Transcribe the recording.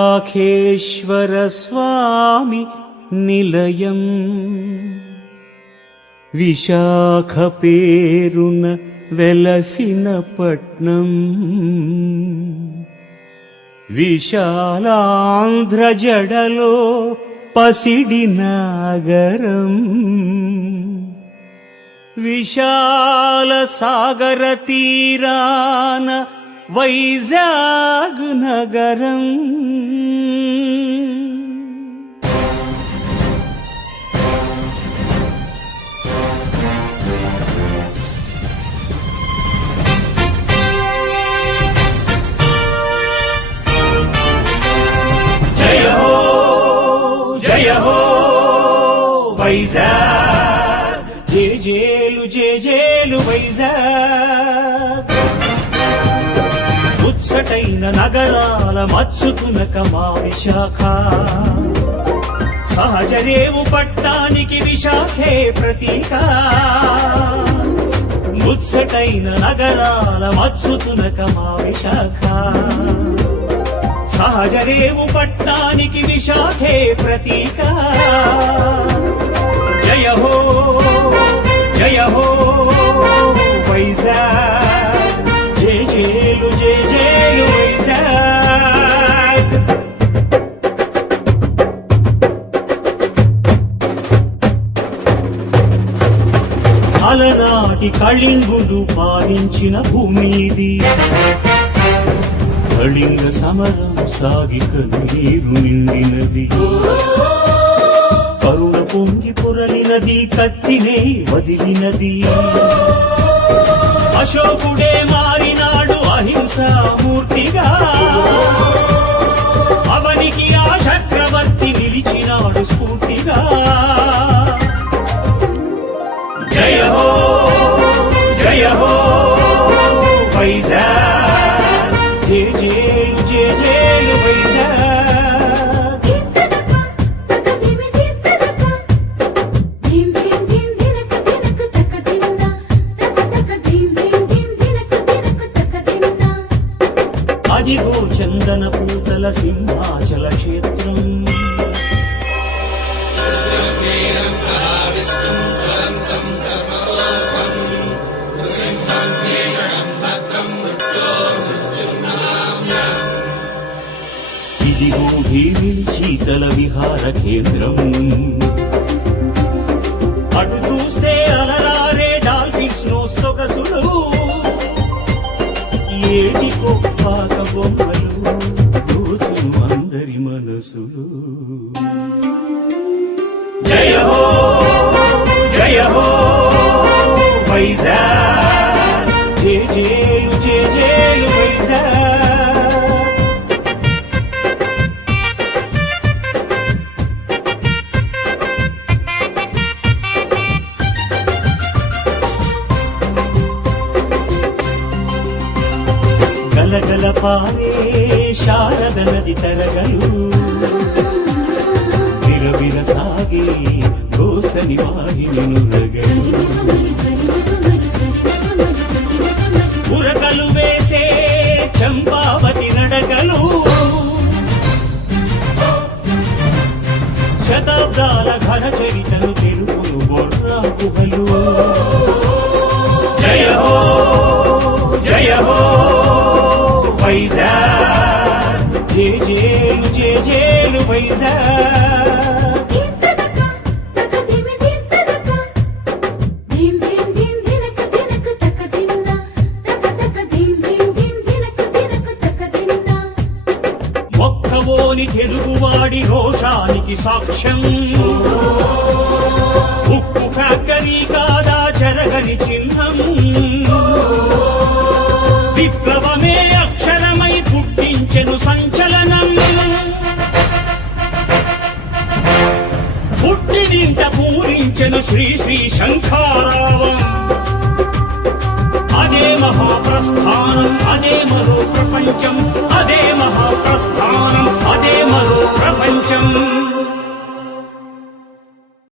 వైశాఖేశ్వర స్వామి నిలయం విశాఖ పేరున వెలసిన పట్నం విశాలాంధ్ర జడలో పసిడి నాగరం విశాల సాగర తీరాన వైజాగ్ నగరం జయ హో జయ హో వైజాగ్ జేజేలు జేజేలు వైజాగ్ ముచ్చటైన నగరాల మచ్చుతునక మా విశాఖ సహజరేవు పట్టానికి విశాఖే ప్రతీక ముచ్చటైన నగరాల మచ్చుతునక మా విశాఖ సహజరేవు పట్టానికి విశాఖే ప్రతీక జయ హో జయ హో వైజాగ్ జేజేలు జేజేలు వైజాగ్ అలనాటి కళింగులు పాలించిన భూమి ఇది కళింగ సమరం సాగి కన్నీరు నిండినది కరుణ పొంగి పొరలినది కత్తినే వదిలినది అశోకుడే మారినాడు అహింసామూర్తిగా అవనికి ఆ చక్రవర్తి నిలిచినాడు స్ఫూర్తిగా జయ హో జయ హో వైజాగ్ జేజేలు జేజేలు వైజాగ్ అదిగో చందన పూతల సింహాచల క్షేత్రం ఇదిగో భీమిలి శీతల విహార కేంద్రం అటు చూస్తే అలరారే డాల్ఫిన్స్ నో సొగసులు ఏటి కొప్పాక బొమ్మలు దోచును అందరి మనసులు జయ హో జయ హో వైజాగ్ జేజేలు జేజేలు వైజాగ్ గలగల పారే శారద నది తరగలు విరవిర సాగే దోస్తని వాహిని నురగలు ఉరకలు వేసే చంపావతి నడకలు శతాబ్దాల ఘన చరితను తెలుపును బొర్రా గుహలు జయ హో జయ హో వైజాగ్ జేజేలు జేజేలు వైజాగ్ మొక్కవోని తెలుగువాడి రోషానికి సాక్ష్యం ఉక్కు ఫ్యాక్టరీ కాదా జరగని చిహ్నం విప్లవమే అక్షరమై పుట్టించెను సంచలనం పుట్టినింట పూరించెను శ్రీ శ్రీ శంఖారావం అదే మహాప్రస్థానం అదే మరో ప్రపంచం అదే మహాప్రస్థానం అదే మరో ప్రపంచం